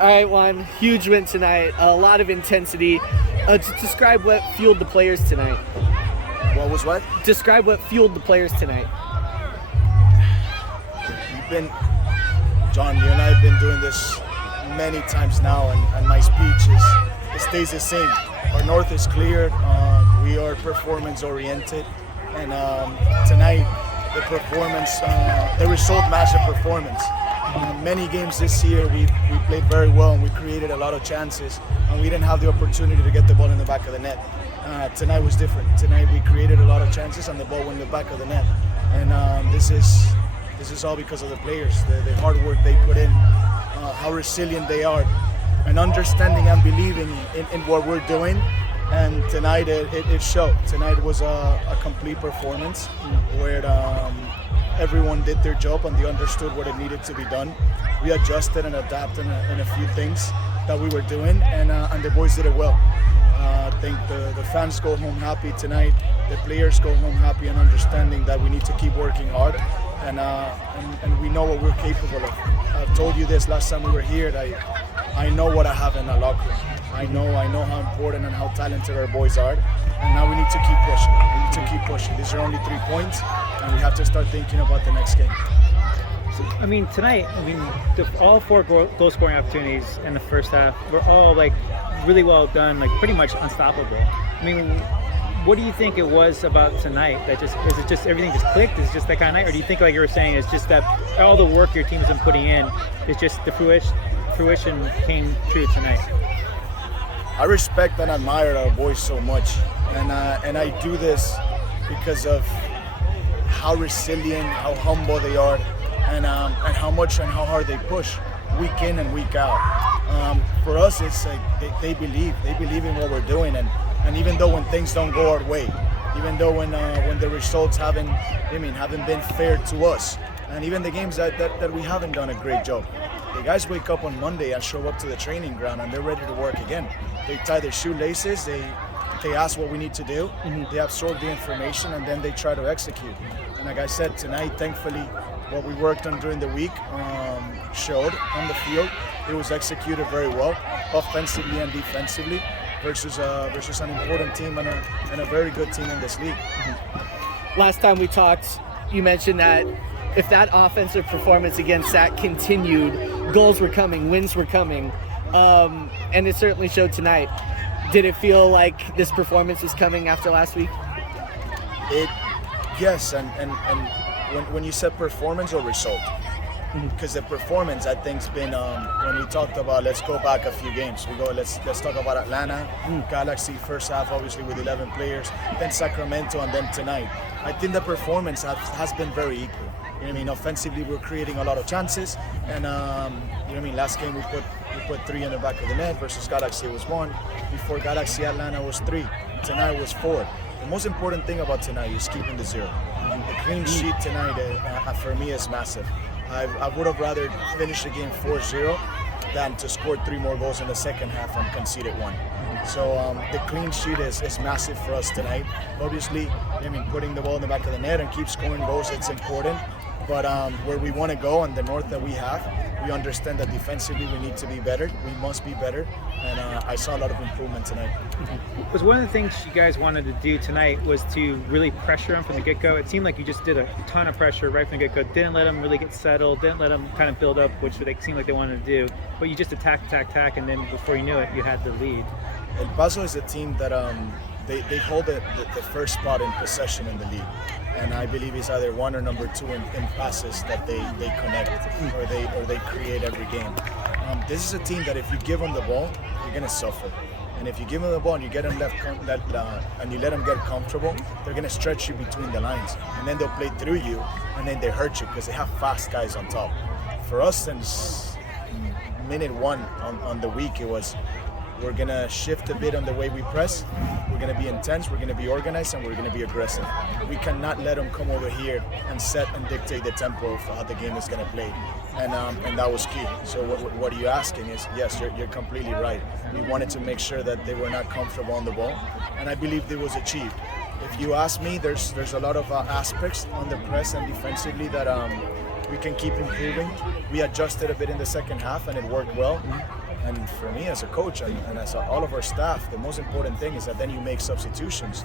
All right, Juan, huge win tonight. A lot of intensity. Describe what fueled the players tonight. What was what? Describe what fueled the players tonight. John, you and I have been doing this many times now, and my speech it stays the same. Our north is clear. We are performance oriented, and tonight the performance, the result matched the performance. Many games this year we played very well and we created a lot of chances, and we didn't have the opportunity to get the ball in the back of the net. Tonight was different. Tonight we created a lot of chances and the ball went in the back of the net, and this is all because of the players, the hard work they put in, how resilient they are, and understanding and believing in what we're doing. And tonight it showed. Tonight was a complete performance where everyone did their job and they understood what it needed to be done. We adjusted and adapted in a few things that we were doing, and the boys did it well. I think the fans go home happy tonight. The players go home happy and understanding that we need to keep working hard, and we know what we're capable of. I've told you this last time we were here. I know what I have in the locker room. I know how important and how talented our boys are, and now we need to keep pushing. We need to keep pushing. These are only 3 points, and we have to start thinking about the next game. So, tonight, all 4 goal scoring opportunities in the first half were all really well done, pretty much unstoppable. What do you think it was about tonight that is it just everything just clicked? Is it just that kind of night, or do you think, like you were saying, it's just that all the work your team has been putting in is just the fruition came true tonight? I respect and admire our boys so much, and I do this because of how resilient, how humble they are, and how much and how hard they push week in and week out. For us, it's like they believe in what we're doing, and even though when things don't go our way, even though when the results haven't been fair to us, and even the games that we haven't done a great job, the guys wake up on Monday and show up to the training ground and they're ready to work again. They tie their shoelaces, they ask what we need to do, they absorb the information, and then they try to execute. And like I said, tonight, thankfully, what we worked on during the week showed on the field. It was executed very well, offensively and defensively, versus an important team and a very good team in this league. Last time we talked, you mentioned that if that offensive performance against Sac continued, goals were coming, wins were coming, and it certainly showed tonight. Did it feel like this performance is coming after last week? Yes, and when you said performance or result, because the performance, I think, has been when we talked about, let's go back a few games. Let's talk about Atlanta, Galaxy first half, obviously with 11 players, then Sacramento, and then tonight. I think the performance has been very equal. Offensively, we're creating a lot of chances, and last game we put 3 in the back of the net versus Galaxy. It was 1. Before Galaxy, Atlanta was 3. Tonight was 4. The most important thing about tonight is keeping the 0. The clean sheet tonight, for me, is massive. I would have rather finished the game 4-0 than to score 3 more goals in the second half and conceded 1. So the clean sheet is massive for us tonight. Obviously, putting the ball in the back of the net and keep scoring goals, it's important. But where we want to go and the north that we have, we understand that defensively we need to be better. We must be better. And I saw a lot of improvement tonight. Was one of the things you guys wanted to do tonight was to really pressure them from the get-go? It seemed like you just did a ton of pressure right from the get-go. Didn't let them really get settled. Didn't let them kind of build up, which they seemed like they wanted to do. But you just attack, and then before you knew it, you had the lead. El Paso is a team that they hold the first spot in possession in the league, and I believe it's either 1 or number 2 in passes that they connect or they create every game. This is a team that if you give them the ball, you're gonna suffer, and if you give them the ball and you get them and you let them get comfortable, they're gonna stretch you between the lines, and then they'll play through you, and then they hurt you because they have fast guys on top. For us, since minute 1 on the week, it was, we're going to shift a bit on the way we press. We're going to be intense, we're going to be organized, and we're going to be aggressive. We cannot let them come over here and set and dictate the tempo of how the game is going to play. And that was key. So what you're asking is, yes, you're completely right. We wanted to make sure that they were not comfortable on the ball, and I believe it was achieved. If you ask me, there's a lot of aspects on the press and defensively that we can keep improving. We adjusted a bit in the second half, and it worked well. And for me as a coach and as all of our staff, the most important thing is that then you make substitutions.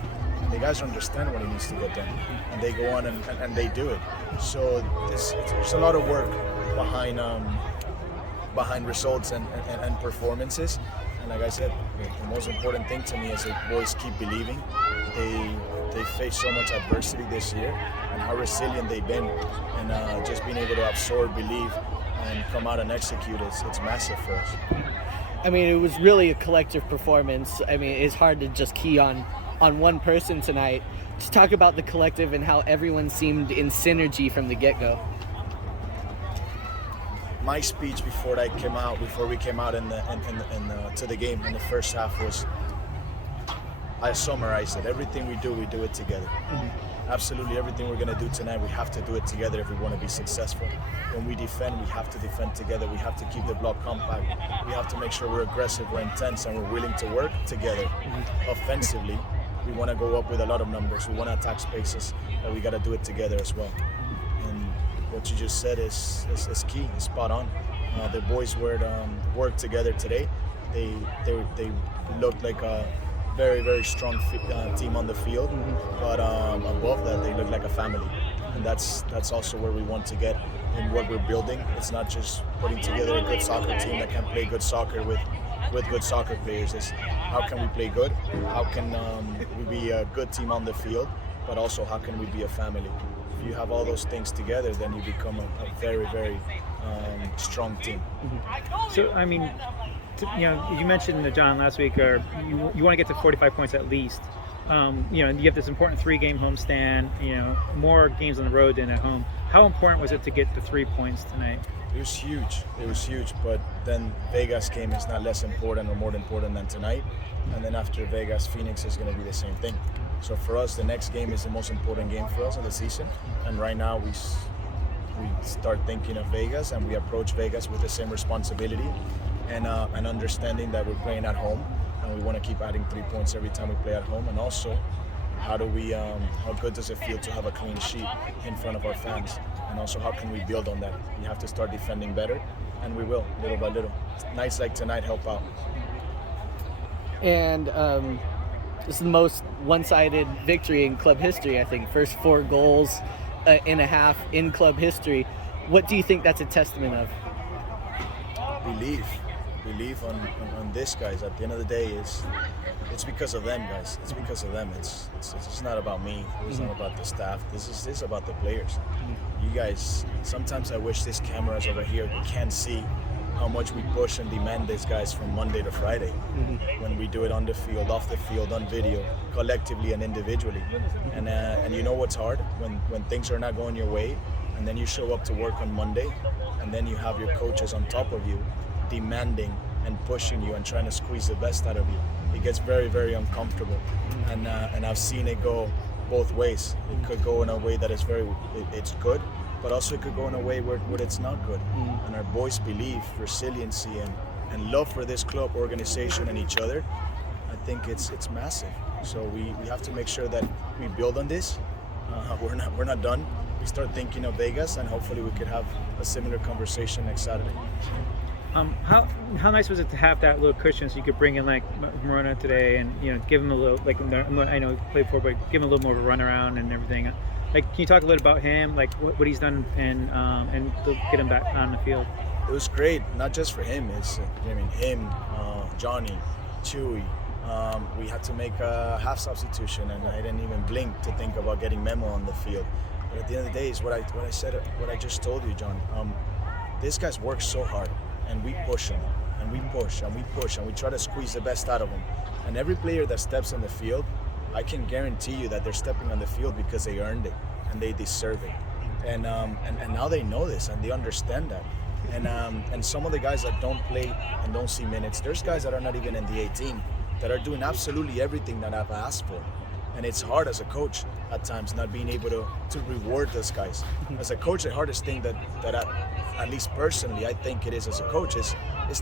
The guys understand what it needs to get done, and they go on and they do it. So there's a lot of work behind results and performances. And like I said, the most important thing to me is that boys keep believing. They faced so much adversity this year, and how resilient they've been, and just being able to absorb, believe, and come out and execute. It's massive for us. I mean, it was really a collective performance. I mean, it's hard to just key on one person tonight. Just talk about the collective and how everyone seemed in synergy from the get-go. My speech before we came out to the game in the first half was, I summarized it. Everything we do it together. Mm-hmm. Absolutely everything we're going to do tonight, we have to do it together if we want to be successful. When we defend, we have to defend together. We have to keep the block compact. We have to make sure we're aggressive, we're intense, and we're willing to work together. Mm-hmm. Offensively, we want to go up with a lot of numbers. We want to attack spaces, but we got to do it together as well. And what you just said is key, is spot on. The boys worked together today. They looked like a very, very strong team on the field, mm-hmm. but above that, they look like a family. And that's also where we want to get in what we're building. It's not just putting together a good soccer team that can play good soccer with good soccer players. It's how can we play good? How can we be a good team on the field? But also how can we be a family? If you have all those things together, then you become a very, very strong team. Mm-hmm. So, I mean, you mentioned, John, last week, you want to get to 45 points at least. You have this important 3-game homestand, more games on the road than at home. How important was it to get the 3 points tonight? It was huge, but then Vegas game is not less important or more important than tonight. And then after Vegas, Phoenix is going to be the same thing. So for us, the next game is the most important game for us of the season. And right now we start thinking of Vegas, and we approach Vegas with the same responsibility and understanding that we're playing at home, and we want to keep adding 3 points every time we play at home. And also, how good does it feel to have a clean sheet in front of our fans? And also, how can we build on that? We have to start defending better, and we will, little by little. Nights like tonight help out. And this is the most one-sided victory in club history, I think. First 4 goals in a half in club history. What do you think that's a testament of? Believe on this, guys. At the end of the day, it's because of them, guys. It's because of them. It's not about me. It's not about the staff. This is about the players. You guys, sometimes I wish these cameras over here can see how much we push and demand these guys from Monday to Friday. When we do it on the field, off the field, on video, collectively and individually. And you know what's hard? When things are not going your way, and then you show up to work on Monday, and then you have your coaches on top of you, demanding and pushing you and trying to squeeze the best out of you. It gets very, very uncomfortable. And I've seen it go both ways. It could go in a way that is it's good, but also it could go in a way where it's not good. And our boys believe, resiliency and love for this club, organization, and each other. I think it's massive. So we have to make sure that we build on this. We're not done. We start thinking of Vegas, and hopefully we could have a similar conversation next Saturday. How nice was it to have that little cushion so you could bring in like Marinas today and give him a little, like, I know he played before, but give him a little more of a run around and everything. Like, can you talk a little about him, like what he's done and to get him back on the field? It was great, not just for him. It's him, Johnny, Chewy. We had to make a half substitution, and I didn't even blink to think about getting Memo on the field. But at the end of the day, is what I just told you, John. These guys work so hard. And we push them, and we push, and we push, and we try to squeeze the best out of them. And every player that steps on the field, I can guarantee you that they're stepping on the field because they earned it, and they deserve it. And now they know this, and they understand that. And some of the guys that don't play and don't see minutes, there's guys that are not even in the 18 that are doing absolutely everything that I've asked for. And it's hard as a coach at times not being able to reward those guys. As a coach, the hardest thing that at least personally I think it is as a coach is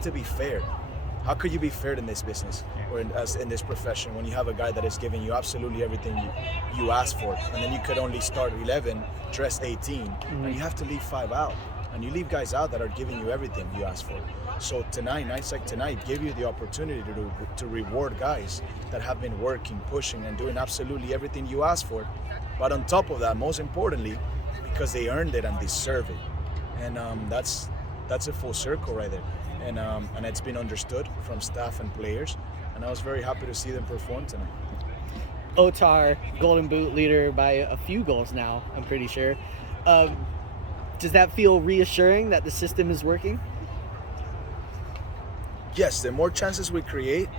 to be fair. How could you be fair in this business or in this profession when you have a guy that is giving you absolutely everything you ask for, and then you could only start 11, dress 18, and you have to leave 5 out? and you leave guys out that are giving you everything you ask for. So tonight, nights like tonight, give you the opportunity to reward guys that have been working, pushing, and doing absolutely everything you asked for. But on top of that, most importantly, because they earned it and deserve it, and that's a full circle right there. And it's been understood from staff and players, and I was very happy to see them perform tonight. Otar, Golden Boot leader by a few goals now, I'm pretty sure. Does that feel reassuring that the system is working? Yes, the more chances we create,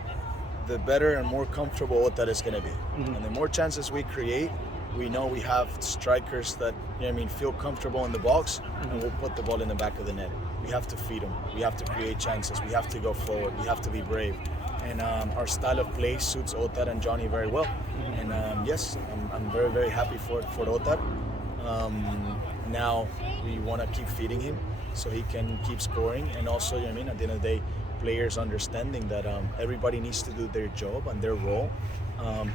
the better and more comfortable Otar is going to be. Mm-hmm. And the more chances we create, we know we have strikers that feel comfortable in the box, and we'll put the ball in the back of the net. We have to feed them. We have to create chances. We have to go forward. We have to be brave. And our style of play suits Otar and Johnny very well. And yes, I'm very, very happy for Otar. Now we want to keep feeding him so he can keep scoring. And also, at the end of the day, players understanding that everybody needs to do their job and their role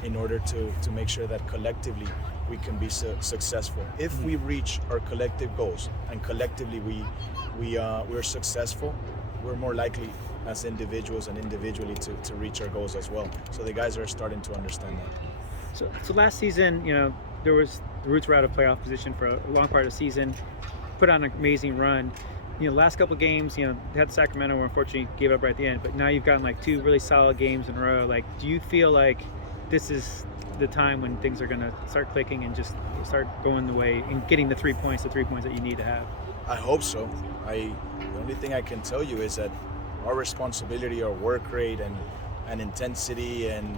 in order to make sure that collectively we can be successful. If we reach our collective goals and collectively we're successful, we're more likely as individuals and individually to reach our goals as well. So the guys are starting to understand that. So last season, the Roots were out of playoff position for a long part of the season, put on an amazing run. Last couple of games, they had Sacramento where unfortunately gave up right at the end, but now you've gotten like 2 really solid games in a row. Like, do you feel like this is the time when things are going to start clicking and just start going the way and getting the 3 points that you need to have? I hope so. The only thing I can tell you is that our responsibility, our work rate and intensity and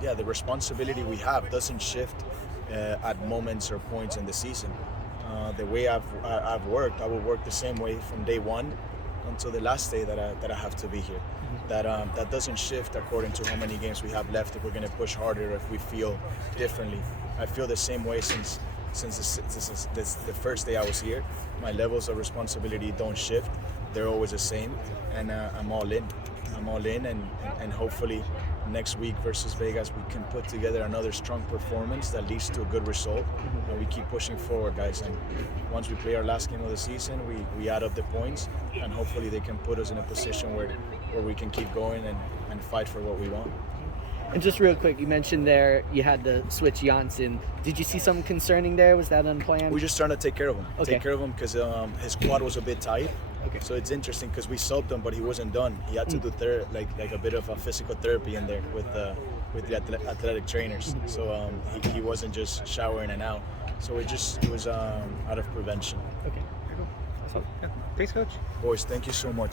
the responsibility we have doesn't shift at moments or points in the season. The way I've worked, I will work the same way from day one until the last day that I have to be here. That doesn't shift according to how many games we have left, if we're going to push harder, if we feel differently. I feel the same way since the first day I was here. My levels of responsibility don't shift. They're always the same, and I'm all in. And hopefully next week versus Vegas we can put together another strong performance that leads to a good result, and we keep pushing forward, guys. And once we play our last game of the season, we add up the points, and hopefully they can put us in a position where we can keep going and fight for what we want. And just real quick, you mentioned there you had to switch Janssen. Did you see something concerning there? Was that unplanned? We just trying to take care of him. Okay. Take care of him because his quad was a bit tight. Okay. So it's interesting because we subbed him, but he wasn't done. He had to do like a bit of a physical therapy in there with the athletic trainers. So he wasn't just showering and out. So it was out of prevention. Okay. Thanks, Coach. Boys, thank you so much.